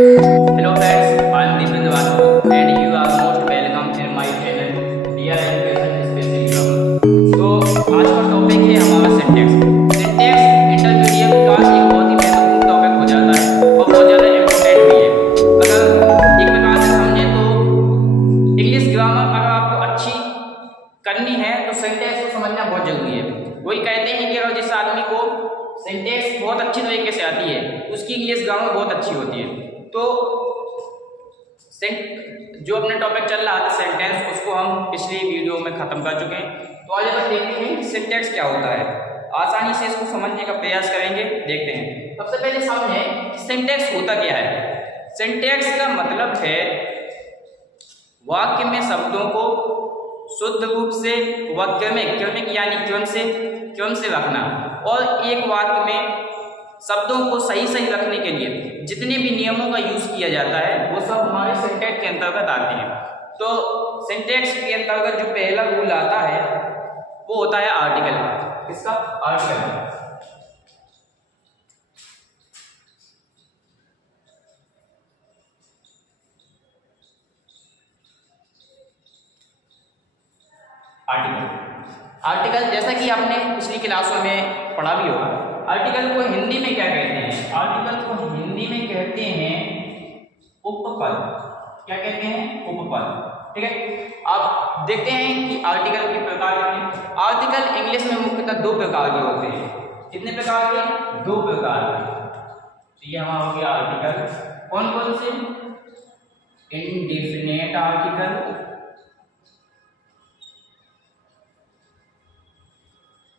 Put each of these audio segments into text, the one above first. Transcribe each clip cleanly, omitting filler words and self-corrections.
Hello friends, I am Deepen Dewar and you are most welcome in my channel Dear Education Special Grammar। तो आज का topic है हमारा syntax. Syntax intermediate का एक बहुत ही महत्वपूर्ण टॉपिक हो जाता है और बहुत ज़्यादा इम्पोर्टेंट भी है। अगर एक प्रकार से समझे तो इंग्लिश ग्रामर अगर आपको अच्छी करनी है तो सिंटैक्स को समझना बहुत जरूरी है। वही कहते हैं कि अगर जिस आदमी को सिंटैक्स बहुत अच्छी तरीके से आती है उसकी इंग्लिश ग्रामर बहुत अच्छी होती है। तो जो अपना टॉपिक चल रहा था सेंटेंस, उसको हम पिछली वीडियो में खत्म कर चुके हैं। तो आज अपन देखते हैं सिंटैक्स क्या होता है, आसानी से इसको समझने का प्रयास करेंगे। देखते हैं, सबसे पहले समझें कि सिंटैक्स होता क्या है। सिंटैक्स का मतलब है वाक्य में शब्दों को शुद्ध रूप से वाक्य में क्रमिक यानी क्रम से रखना और एक वाक्य में शब्दों को सही सही रखने के लिए जितने भी नियमों का यूज किया जाता है वो सब हमारे सिंटैक्स के अंतर्गत आते हैं। तो सिंटैक्स के अंतर्गत जो पहला रूल आता है वो होता है आर्टिकल। इसका आर्टिकल आर्टिकल जैसा कि आपने पिछली क्लासों में पढ़ा भी होगा। आर्टिकल को हिंदी में क्या कहते हैं? आर्टिकल को हिंदी में कहते हैं उपपद। क्या कहते हैं? उपपद। ठीक है, आप देखते हैं कि आर्टिकल के प्रकार कितने। आर्टिकल इंग्लिश में मुख्यतः दो प्रकार के होते हैं। कितने प्रकार के? दो प्रकार के। तो ये हमारा हो गया आर्टिकल। कौन कौन से? इंडेफिनेट आर्टिकल,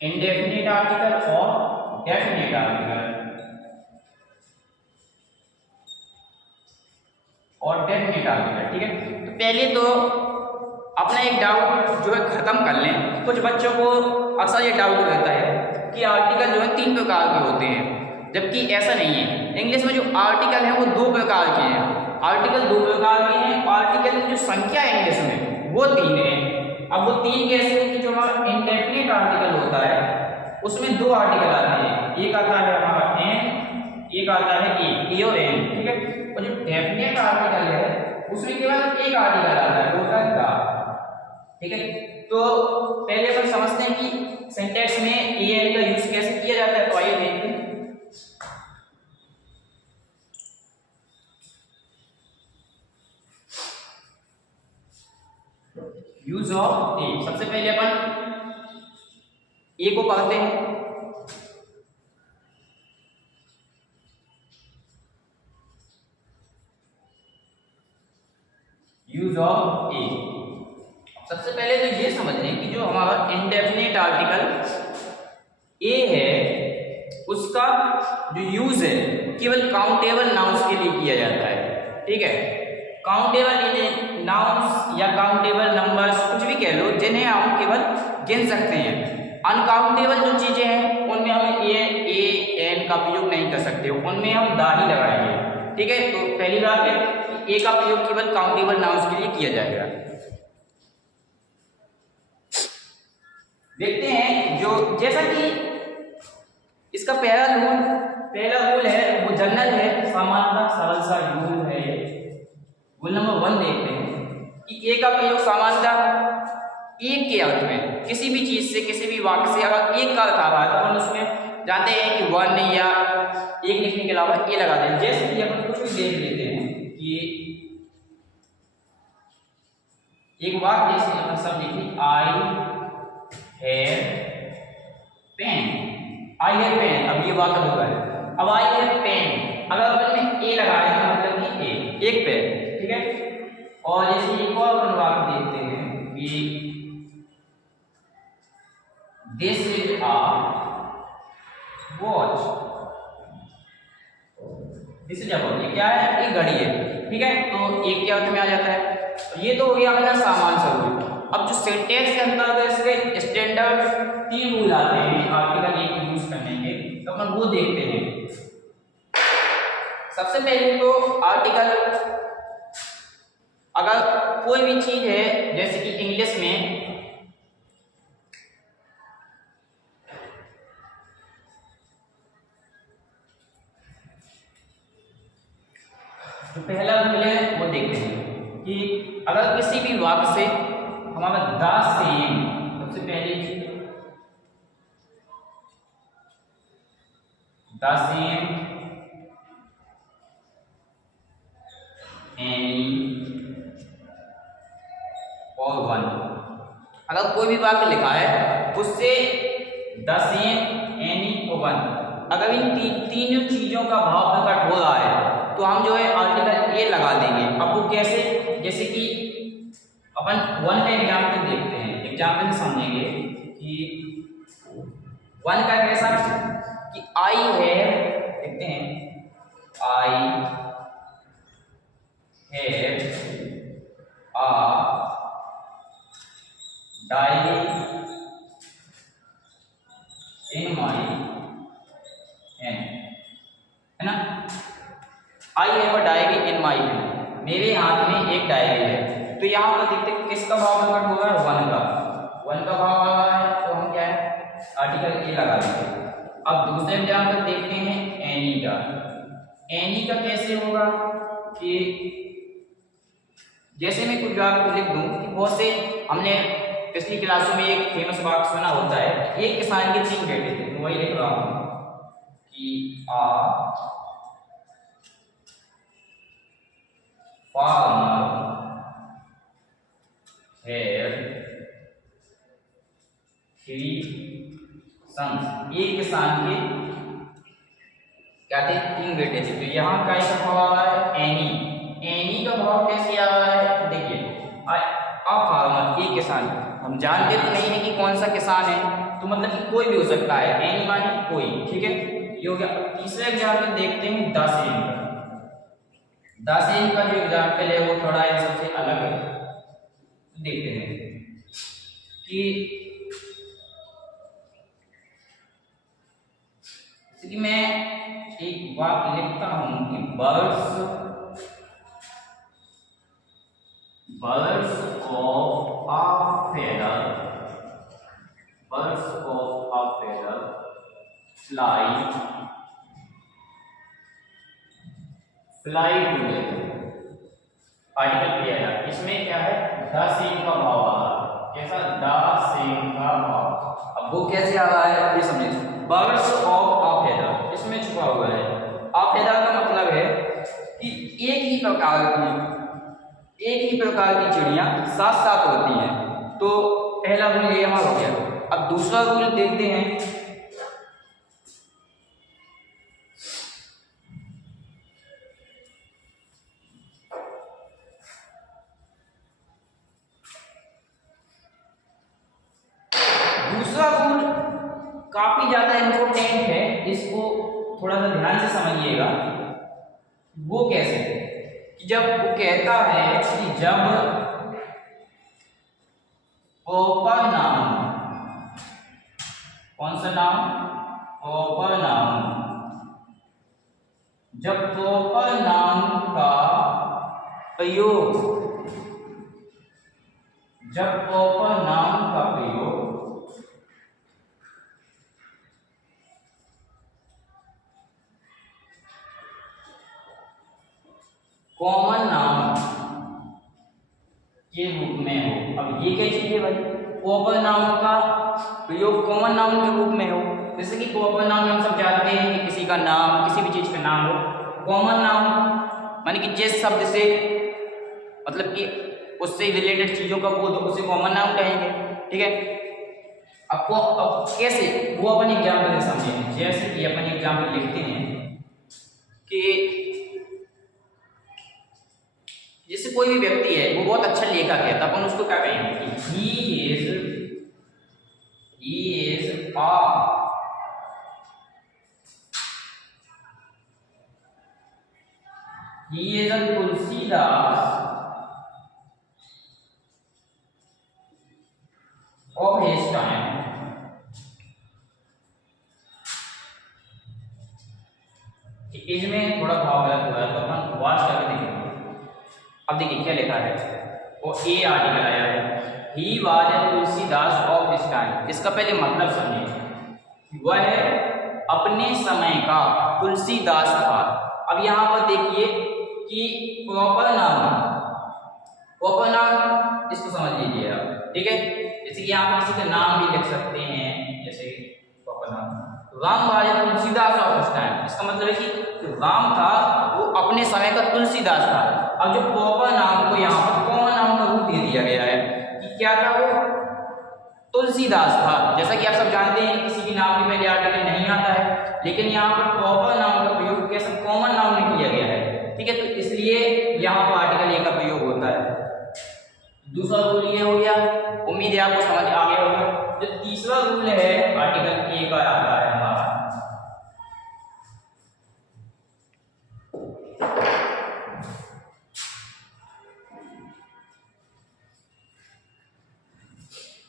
इंडेफिनेट आर्टिकल और डेफिनेट आर्टिकल ठीक है। तो पहले तो अपना एक डाउट जो है खत्म कर लें। कुछ बच्चों को अक्सर ये डाउट रहता है कि आर्टिकल जो है तीन प्रकार के होते हैं, जबकि ऐसा नहीं है। इंग्लिश में जो आर्टिकल है वो दो प्रकार के हैं। आर्टिकल दो प्रकार के हैं। आर्टिकल की जो संख्या है इंग्लिश में वो तीन है। अब वो तीन कैसे हैं कि जो हमारा इंडेफिनेट आर्टिकल होता है उसमें दो आर्टिकल आते हैं। एक आता है हमारा एन, एक आता है ए और एन। ठीक है, और जो डेफिनेट आर्टिकल है उसमें केवल एक आर्टिकल आता है, वो होता है द। ठीक है, तो पहले अपन समझते हैं कि सिंटैक्स में ए एन का यूज कैसे किया जाता है। तो आइए देखते हैं। यूज ऑफ ए, सबसे पहले अपन ए को पढ़ते हैं। यूज ऑफ ए, सबसे पहले तो ये समझ लें कि जो हमारा इंडेफिनेट आर्टिकल ए है उसका जो यूज है केवल काउंटेबल नाउन्स के लिए किया जाता है। ठीक है, काउंटेबल नाउन्स या काउंटेबल नंबर्स कुछ भी कह लो जिन्हें हम केवल गिन सकते हैं। अनकाउंटेबल जो चीजें हैं उनमें हम ए एन का प्रयोग नहीं कर सकते, उनमें हम दा ही लगाएंगे। ठीक है, तो पहली बात है कि ए का प्रयोग केवल काउंटेबल नाउन्स के लिए किया जाएगा। देखते हैं जो जैसा कि इसका पहला रूल है वो जनरल है, सामान्यतः सरल सा रूल है। रूल नंबर 1 देखते हैं कि ए का प्रयोग सामान्यतः एक के अर्थ में किसी भी चीज से किसी भी वाक्य से अगर एक का अर्थ आ रहा है तो अपन उसमें जानते हैं कि वन या एक लिखने के अलावा ए लगा दें। जैसे कि अपन कुछ भी देख लेते हैं कि एक वाक्य जैसे अपन सब लिखें I have pen, I have pen. अब ये वाक्य होगा है। अब आई हैव पेन अगर अपन में ए लगाए तो मतलब कि ए एक पेन। ठीक है, और जैसे एक और अपन वाक्य देखते हैं कि this is a watch, this is a watch, ये क्या है? एक घड़ी है। ठीक है, तो एक के अर्थ में आ जाता है। ये तो हो गया अपना सामान्य स्वरूप। अब जो सिंटैक्स के अंतर्गत इसके स्टैंडर्ड 3 रूल आते हैं आर्टिकल ए को यूज करने के, तो अपन वो देखते हैं। सबसे पहले तो आर्टिकल अगर कोई भी चीज है जैसे कि इंग्लिश में तो पहला रूल है वो देखते हैं कि अगर किसी भी वाक्य से हमारा द सेम, सबसे पहले चीज द सेम, एनी और वन, अगर कोई भी वाक्य लिखा है उससे द सेम, एनी और वन, अगर इन तीन चीजों का भाव प्रकट हो रहा है तो हम जो है आर्टिकल ए लगा देंगे। अब वो कैसे, जैसे कि अपन वन का एग्जाम्पल देखते हैं, एग्जाम्पल में समझेंगे कि वन का कैसा कि आई है, देखते हैं I have a diary in my hand, है ना। I have a diary in my hand, मेरे हाथ में एक डायरी है। तो यहाँ पर देखते हैं किसका भाव प्रकट हो रहा है, वन का भाव आ रहा है, तो हम क्या है आर्टिकल ए लगा देंगे। अब दूसरे एग्जाम्पल देखते हैं एनी का। एनी का कैसे होगा कि जैसे मैं कुछ वाक्य लिख दूं कि बहुत से हमने पिछली क्लासों में एक फेमस वाक्य सुना होता है, एक किसान के 3 बेटे थे, तो वही लिख रहा हूं कि आ फार्मर हैड 3 सन्स, एक किसान के क्या थे 3 बेटे थे। तो यहाँ का इसका भाव आ रहा है एनी का भाव कैसे आ रहा है, देखिए अ फार्मर, एक किसान, हम जानते तो नहीं है कि कौन सा किसान है, तो मतलब कि कोई भी हो सकता है, एनी माने कोई, ठीक है, ये हो गया। तीसरा एग्जाम्पल देखते हैं द सेम का। द सेम का जो एग्जाम्पल है वो थोड़ा इन सबसे अलग है, देखते हैं कि मैं एक वाक्य लिखता हूं कि birds of a feather, birds of a feather fly together, article किया है। इसमें क्या है द सेम का भाव आ रहा है, कैसा द सेम का भाव। अब वो कैसे आ रहा है ये समझिए, बर्ड्स ऑफ a feather, इसमें छुपा हुआ है a feather का मतलब है कि एक ही प्रकार की चिड़िया साथ साथ होती हैं। तो पहला रूल ये हमारा हो गया। अब दूसरा रूल देखते हैं, दूसरा रूल काफी ज्यादा इंपॉर्टेंट है, इसको थोड़ा सा ध्यान से समझिएगा। वो कैसे कि जब वो कहता है कि जब प्रॉपर नाउन, कौन सा नाउन, प्रॉपर नाउन, जब प्रॉपर नाउन का प्रयोग, जब प्रॉपर नाउन का प्रयोग कॉमन नाउन के रूप में हो। अब ये क्या चीज है भाई, प्रॉपर नाउन का प्रयोग कॉमन नाउन के रूप में हो। जैसे कि प्रॉपर नाउन हम सब जानते हैं कि किसी का नाम, किसी भी चीज का नाम हो। कॉमन नाउन माने कि जिस शब्द से मतलब कि उससे रिलेटेड चीजों का बोध हो उसे कॉमन नाउन कहेंगे, ठीक है। आपको अब कैसे वो अपन एग्जाम्पल समझेंगे। जैसे कि अपन एग्जाम्पल लिखते हैं कि जैसे कोई भी व्यक्ति है वो बहुत अच्छा लेखक है, तो अपन उसको क्या कहेंगे कि he is a Tulsidas of his time. इसमें थोड़ा भाव गलत हुआ है, तो अपन वाच करके देखेंगे। अब देखिए क्या लिखा है, वो ए आर्टिकल आया है, he was a Tulsidas of his time. इसका पहले मतलब समझिए, वह अपने समय का तुलसीदास था। अब यहाँ पर देखिए कि प्रॉपर नाउन इसको समझ लीजिए आप, ठीक है। जैसे कि आप किसी का नाम भी लिख सकते हैं, जैसे proper noun Ram Raja Tulsidas of उस टाइम, इसका मतलब है कि जो राम था वो अपने समय का तुलसीदास था। अब जो प्रॉपर नाउन को यहाँ पर कॉमन नाउन का रूप दे दिया गया है कि क्या था, वो तुलसीदास था। जैसा कि आप सब जानते हैं किसी भी नाम के पहले आर्टिकल नहीं आता है, लेकिन यहाँ पर प्रॉपर नाउन का प्रयोग कैसे कॉमन नाउन में किया गया है, ठीक है। तो इसलिए यहाँ पर आर्टिकल ए का प्रयोग होता है। दूसरा रूल ये हो गया, उम्मीद है आपको समझ आ गया होगा। जो तीसरा रूल है आर्टिकल ए का आता है हमारा,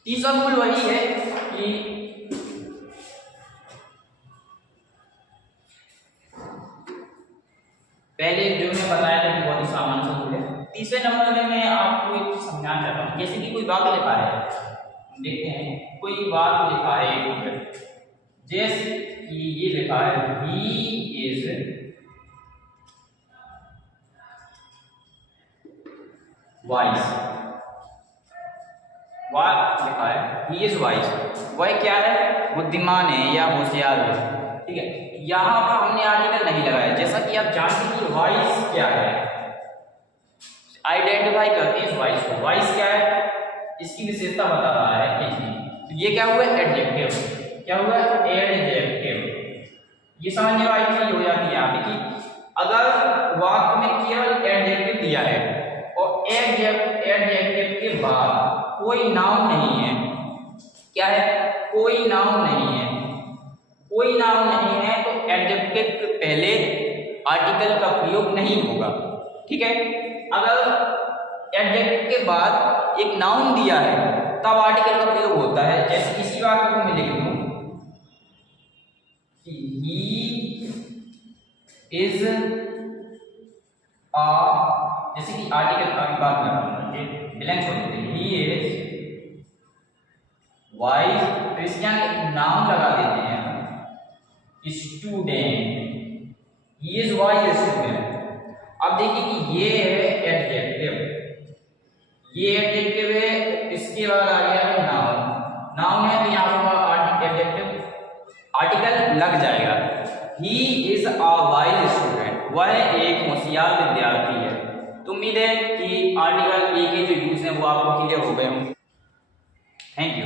तीसरा रूल वही है कि पहले जो मैं बताया था कि बहुत ही सामान्य सा रूल है। तीसरे नंबर में मैं आपको एक समझाना चाहता हूँ। जैसे कि कोई वाक्य लिखा है, देखते हैं कोई वाक्य लिखा है, जैसे कि ये लिखा है ही इज वाइज, वाक्य लिखा है ही इज वाइज, वह क्या है, बुद्धिमान है या होशियार है, ठीक है। यहाँ पर हमने आर्टिकल नहीं लगाया। जैसा कि आप जानते हैं कि वाइज क्या है, आइडेंटिफाई करते हैं इस वाइज को। वाइज क्या है, इसकी विशेषता बता रहा है कि तो ये क्या हुआ, एडजेक्टिव। क्या हुआ, एडजेक्टिव। ये समझने वाली चीज हो जाती है यहाँ पे कि अगर वाक्य में केवल एडजेक्टिव दिया है और एडजेक्टिव के बाद कोई नाउन नहीं है, क्या है, कोई नाउन नहीं है, कोई नाउन नहीं है, तो एडजेक्टिव के पहले आर्टिकल का प्रयोग नहीं होगा, ठीक है। अगर एडजेक्टिव के बाद एक नाउन दिया है तब आर्टिकल का प्रयोग होता है। जैसे इसी वाक्य को मैं लिख दूं कि ही इज आ, जैसे कि आर्टिकल का बात कर रहा हूं, ब्लैंक हो देते हैं, ही इज वाइज, तो इसके आगे नाम लगा देते हैं student, he is wise student. अब देखिए कि ये है एडजेक्टिव, ये एडजेक्टिव है, इसके बाद आ गया है नाउन। नाउन है तो यहाँ पर आर्टिकल लग जाएगा। He is a wise student, वह एक होशियार विद्यार्थी है। तो उम्मीद है कि आर्टिकल ए के जो यूज हैं वो आपको क्लियर हो गए होंगे। Thank you.